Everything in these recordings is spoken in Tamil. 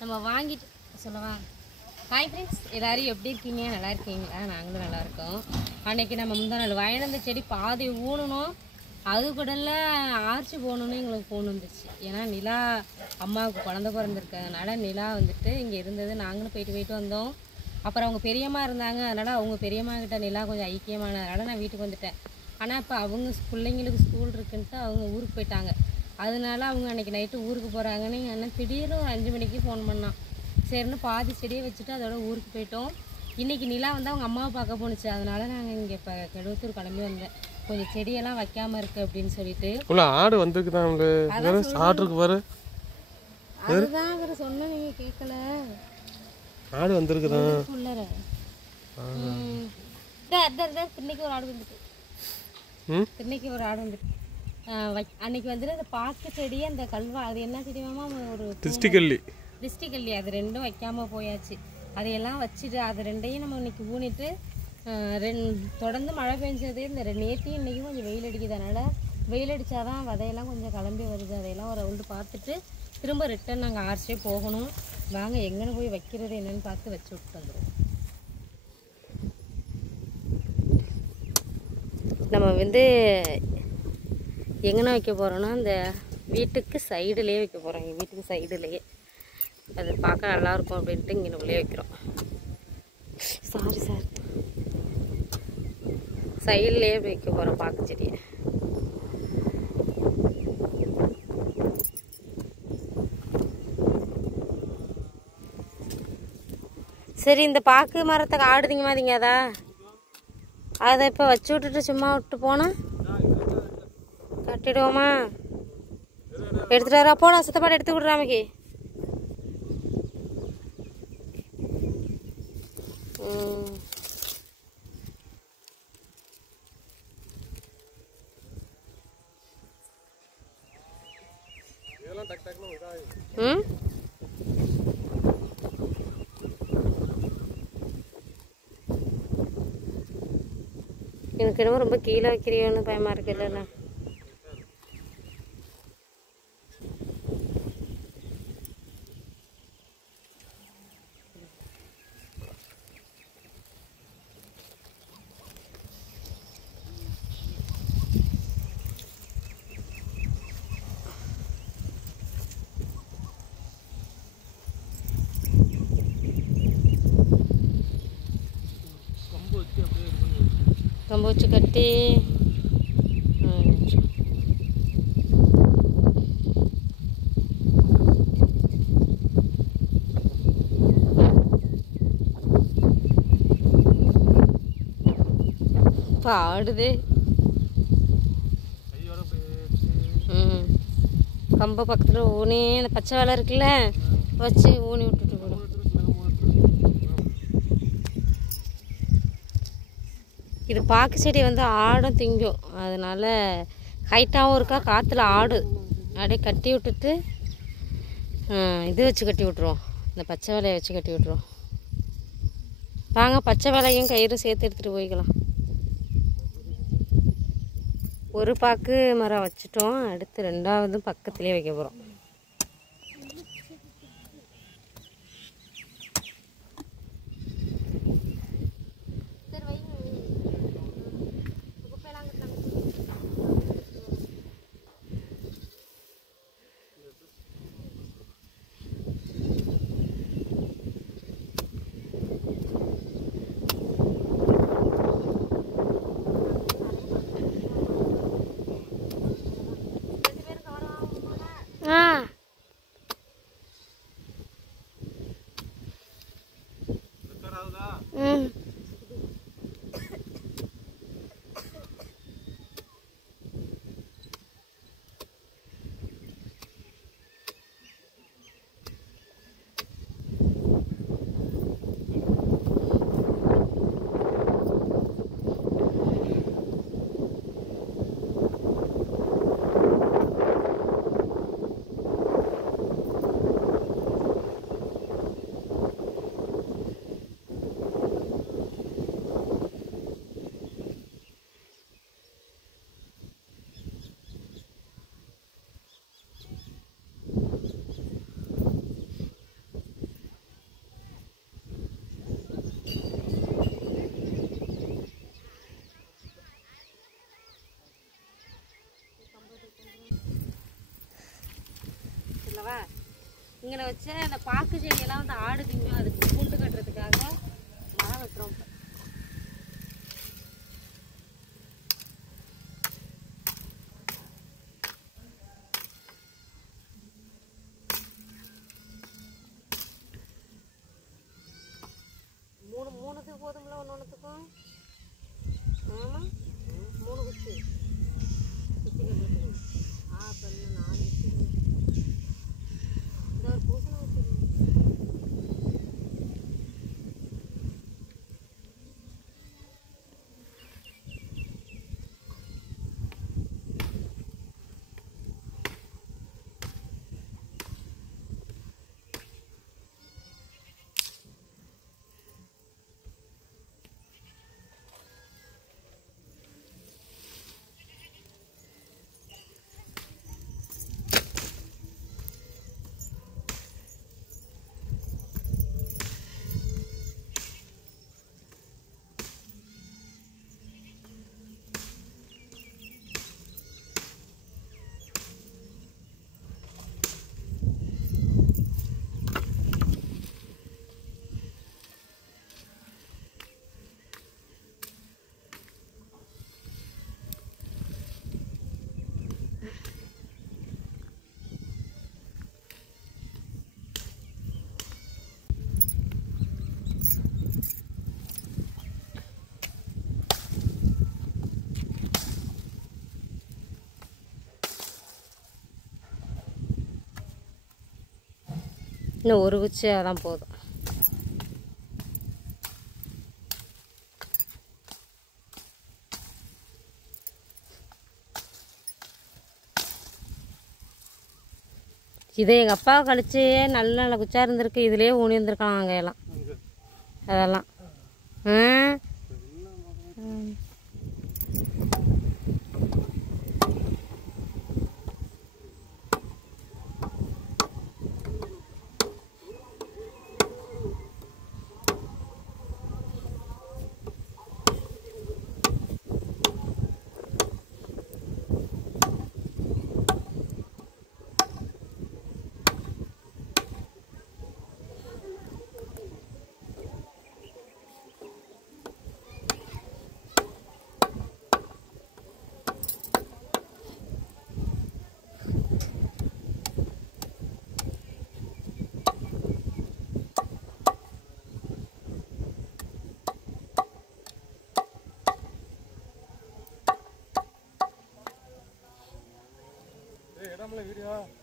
நம்ம வாங்கிட்டு சொல்லவா? ஹாய் ஃப்ரெண்ட்ஸ், எல்லோரும் எப்படி இருக்கீங்க? நல்லா இருக்கீங்களா? நாங்களும் நல்லாயிருக்கோம். அன்றைக்கி நம்ம முந்தா நாள் வயனந்த செடி பாதி ஊனணும், அது கூடல ஆர்ச்சி போகணுன்னு எங்களுக்கு ஃபோன் வந்துச்சு. ஏன்னா நிலா அம்மாவுக்கு குழந்த பிறந்திருக்கிறதுனால நிலா வந்துட்டு இங்கே இருந்தது. நாங்களும் போயிட்டு வந்தோம். அப்புறம் அவங்க பெரியம்மா இருந்தாங்க, அதனால் அவங்க பெரியம்மா கிட்ட நிலா கொஞ்சம் ஐக்கியமானதுனால நான் வீட்டுக்கு வந்துட்டேன். ஆனால் இப்போ அவங்க பிள்ளைங்களுக்கு ஸ்கூல் இருக்குன்ட்டு அவங்க ஊருக்கு போயிட்டாங்க. அதனால அவங்க அன்றைக்கி நைட்டு ஊருக்கு போகிறாங்கன்னு எங்கள் அண்ணன் திடீர்னு ஒரு 5 மணிக்கு ஃபோன் பண்ணான். சரின்னு பாதி செடியை வச்சுட்டு அதோட ஊருக்கு போயிட்டோம். இன்றைக்கி நிலா வந்து அவங்க அம்மாவை பார்க்க போணுச்சு. அதனால் நாங்கள் இங்கே இப்போ கெடுவத்தூர் கிளம்பி வந்தேன். கொஞ்சம் செடியெல்லாம் வைக்காமல் இருக்குது அப்படின்னு சொல்லிட்டு. ஆடு வந்துருக்கு சாப்பிட்ருக்கு பாரு. அதுதான் அவர் சொன்ன நீங்கள் கேட்கல. ஆடு வந்துருக்குதான். இன்னைக்கு ஒரு ஆடு வந்துட்டு இன்னைக்கு ஒரு ஆடு வந்துட்டு அன்னைக்கு வந்துட்டு அந்த பாக்கு செடி அந்த கல்வா அது என்ன செடி மாமா? ஒரு டிஸ்டிகல்லி அது ரெண்டும் வைக்காம போயாச்சு. அதையெல்லாம் வச்சுட்டு அது ரெண்டையும் நம்ம இன்னைக்கு ஊனிட்டு தொடர்ந்து மழை பெஞ்சது. இந்த நேற்றையும் இன்றைக்கும் கொஞ்சம் வெயில் அடிக்கிறதுனால வெயில் அடித்தாதான் விதையெல்லாம் கொஞ்சம் கிளம்பி வருது. அதையெல்லாம் ஒரு ரவுண்டு பார்த்துட்டு திரும்ப ரிட்டன் நாங்கள் ஆர்ச்சே போகணும். வாங்க எங்கன்னு போய் வைக்கிறது என்னன்னு பார்த்து வச்சு விட்டு வந்துடுவோம். நம்ம வந்து எங்கன வைக்க போகிறோன்னா அந்த வீட்டுக்கு சைடுலேயே வைக்க போகிறோம். எங்கள் வீட்டுக்கு சைடுலேயே அது பார்க்க நல்லாயிருக்கும் அப்படின்ட்டு இங்கே உள்ளே வைக்கிறோம். சாரி சைட்லேயே வைக்க போகிறோம் பாக்கு செடியை. சரி, இந்த பாக்கு மரத்தை ஆடுதிங்க மாதிரிங்கதா அதை இப்போ வச்சு விட்டுட்டு சும்மா விட்டு போனால் கட்டிடுவோமா? எடுத்துட்டு வரா போனா சித்தப்பாடு எடுத்து விடுறாமக்கி. எனக்கு என்னமோ ரொம்ப கீழே வைக்கிறியோன்னு பயமா இருக்கு. இல்லைல்ல கம்பு வச்சு கட்டி ஆடுது. கம்பை பக்கத்தில் ஊனி அந்த பச்சை வேலை இருக்குல்ல வச்சு ஊனி விட்டுட்டு போடும். இது பாக்கு செடி வந்து ஆடும் திங்கும். அதனால ஹைட்டாகவும் இருக்கா, காற்றுல ஆடு அப்படியே கட்டி விட்டுட்டு இது வச்சு கட்டி விட்ருவோம். இந்த பச்சை வேலையை வச்சு கட்டி விட்ருவோம். வாங்க பச்சை வேலையும் கயிறு சேர்த்து எடுத்துகிட்டு போய்க்கலாம். ஒரு பாக்கு மரம் வச்சுட்டோம், அடுத்து ரெண்டாவது பக்கத்துலேயே வைக்க போகிறோம். அல்லவா, இங்கே வச்ச அந்த பாக்கு செடியெல்லாம் வந்து ஆடு திங்கும். அதுக்கு கூண்டு கட்டுறதுக்காக மரம் வெட்டுறோம். மூணுத்துக்கு போதும்ல, ஒன்றுத்துக்கும். ஆமாம், 3 குச்சி கட்டிக்கணும். அப்போ இன்னும் 4 குச்சி. இந்த ஒரு பூசணி குச்சி. இன்னும் ஒரு குச்சி அதான் போதும். இது எங்கள் அப்பா கழிச்சு நல்ல நல்ல குச்சா இருந்திருக்கு. இதுலேயே ஊனி இருந்திருக்கலாம் அங்கே எல்லாம். அதெல்லாம்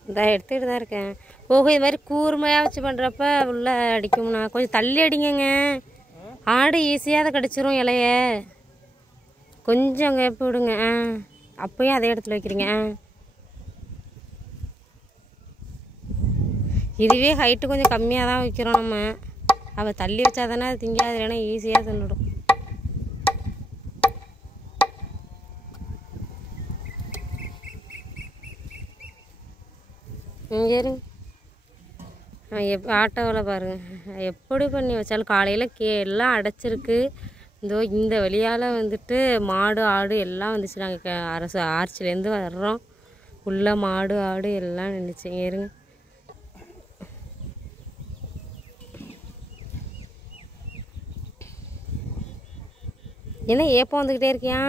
இதான் எடுத்துக்கிட்டு தான் இருக்கேன். ஓஹோ, இது மாதிரி கூர்மையாக வச்சு பண்ணுறப்ப உள்ள அடிக்கும்ண்ணா. கொஞ்சம் தள்ளி அடிங்கங்க. ஆடு ஈஸியாக அதை கடிச்சிரும் இலைய. கொஞ்சம் கேப் விடுங்க. அப்பயும் அதே இடத்துல வைக்கிறீங்க. இதுவே ஹைட்டு கொஞ்சம் கம்மியாக தான் வைக்கிறோம் நம்ம. அவள் தள்ளி வச்சா தானே அது திங்காது, இல்லைன்னா ஈஸியாக தின்னுடும். சரி, ஆட்டோவில் பாருங்கள் எப்படி பண்ணி வச்சாலும் காலையில் எல்லாம் அடைச்சிருக்கு. இந்த வழியால் வந்துட்டு மாடு ஆடு எல்லாம் வந்துச்சு. நாங்கள் அரசு ஆர்ச்சிலேருந்து வர்றோம். உள்ள மாடு ஆடு எல்லாம் நின்றுச்சு. ஏறுங்க. என்ன ஏப்பம் வந்துக்கிட்டே இருக்கியா?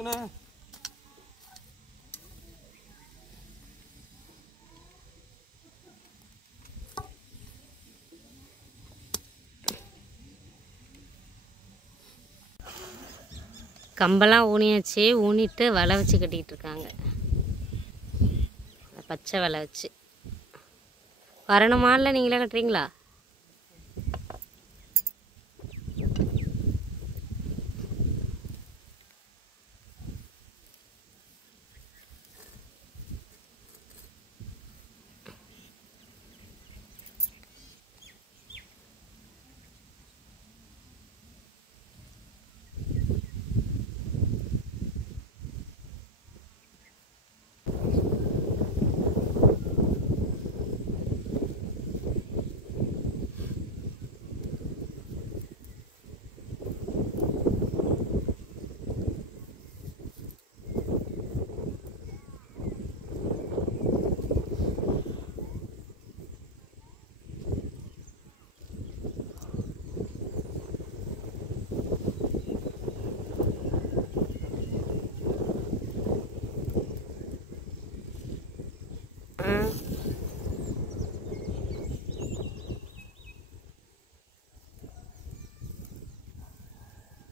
ஊனிங்கண்ணா. கம்பெல்லாம் ஊனியாச்சு. ஊனிட்டு வலை வச்சு கட்டிக்கிட்டு இருக்காங்க. பச்சை வலை வச்சு. வரணுமா இல்லை நீங்களே கட்டுறீங்களா?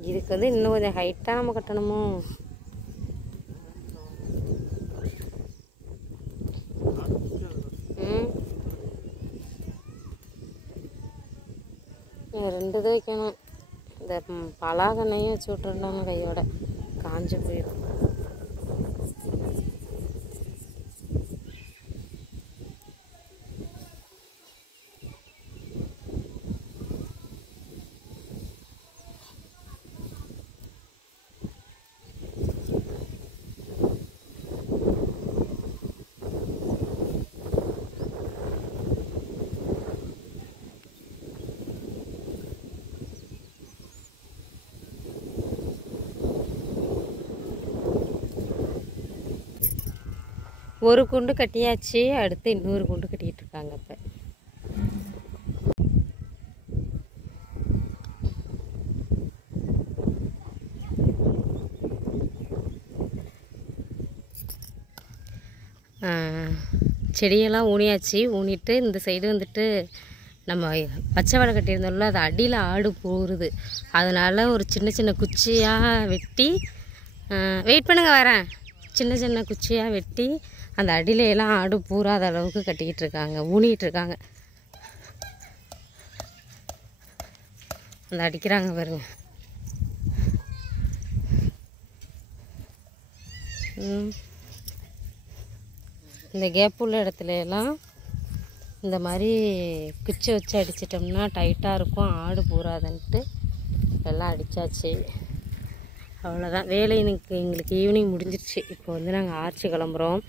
இதுக்கு வந்து இன்னும் கொஞ்சம் ஹைட்டாக நம்ம கட்டணுமோ? ரெண்டு இது வைக்கணும். இந்த பலாகண்ணையும் வச்சு விட்டுருந்தாங்க கையோட காஞ்சு போயிடும். ஒரு குண்டு கட்டியாச்சு. அடுத்து இன்னொரு குண்டு கட்டிக்கிட்டு இருக்காங்க. இப்போ செடியெல்லாம் ஊனியாச்சு. ஊனிட்டு இந்த சைடு வந்துட்டு நம்ம பச்சை வலை கட்டியிருந்தோம்ல, அது அடியில் ஆடு போகுது. அதனால் ஒரு சின்ன சின்ன குச்சியாக வெட்டி, வெயிட் பண்ணுங்க வரேன், சின்ன சின்ன குச்சியாக வெட்டி அந்த அடியிலெல்லாம் ஆடு பூராத அளவுக்கு கட்டிக்கிட்டு இருக்காங்க, ஊனிகிட்டு இருக்காங்க. அந்த அடிக்கிறாங்க பாருங்க. இந்த கேப் உள்ள இடத்துல எல்லாம் இந்த மாதிரி குச்சி வச்சு அடிச்சிட்டோம்னா டைட்டாக இருக்கும், ஆடு பூராதுன்ட்டு எல்லாம் அடித்தாச்சு. அவ்வளோதான் வேலை. எங்களுக்கு ஈவினிங் முடிஞ்சிருச்சு. இப்போ வந்து நாங்கள் ஆர்ச்சி கிளம்புறோம்.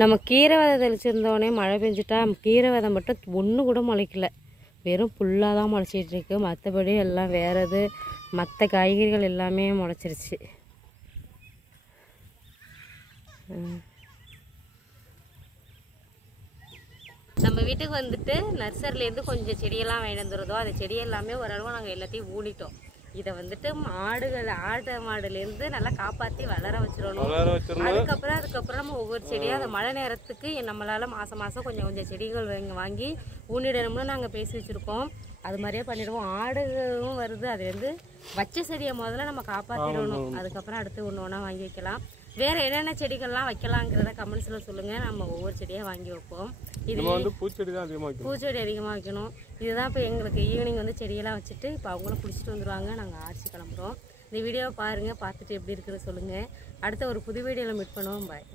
நம்ம கீரை விதை தெளிச்சிருந்தோடனே மழை பெஞ்சிட்டா கீரை விதை மட்டும் ஒன்று கூட முளைக்கல, வெறும் புல்லாக தான் முளைச்சிட்ருக்கு. மற்றபடி எல்லாம் வேறது மற்ற காய்கறிகள் எல்லாமே முளைச்சிருச்சு. நம்ம வீட்டுக்கு வந்துட்டு நர்சரிலேருந்து கொஞ்சம் செடியெல்லாம் வாங்கி வந்துடுறதோ, அந்த செடி எல்லாமே ஓரளவு நாங்கள் எல்லாத்தையும் ஊனிட்டோம். இதை வந்துட்டு ஆடு மாடுலேருந்து நல்லா காப்பாற்றி வளர வச்சிடணும். அதுக்கப்புறம் நம்ம ஒவ்வொரு செடியாக அந்த மழை நேரத்துக்கு நம்மளால் மாதம் மாதம் கொஞ்சம் கொஞ்சம் செடிகள் வாங்கி ஊனிடணும்னு நாங்கள் பேசி வச்சுருக்கோம். அது மாதிரியே பண்ணிவிடுவோம். ஆடுகளும் வருது, அது வந்து வச்ச செடியை முதல்ல நம்ம காப்பாற்றிடணும். அதுக்கப்புறம் அடுத்து ஒன்று ஒன்றா வாங்கி வைக்கலாம். வேறு என்னென்ன செடிகள்லாம் வைக்கலாங்கிறத கமெண்ட்ஸில் சொல்லுங்கள். நம்ம ஒவ்வொரு செடியாக வாங்கி வைப்போம். இது வந்து பூச்செடி அதிகமாக வைக்கணும். இதுதான் இப்போ எங்களுக்கு ஈவினிங் வந்து செடியெல்லாம் வச்சுட்டு இப்போ அவங்களும் பிடிச்சிட்டு வந்துடுவாங்க. நாங்கள் ஆர்ச்சி கிளம்புறோம். இந்த வீடியோவை பாருங்கள், பார்த்துட்டு எப்படி இருக்குன்னு சொல்லுங்கள். அடுத்த ஒரு புது வீடியோவில் மீட் பண்ணுவோம். பாய்.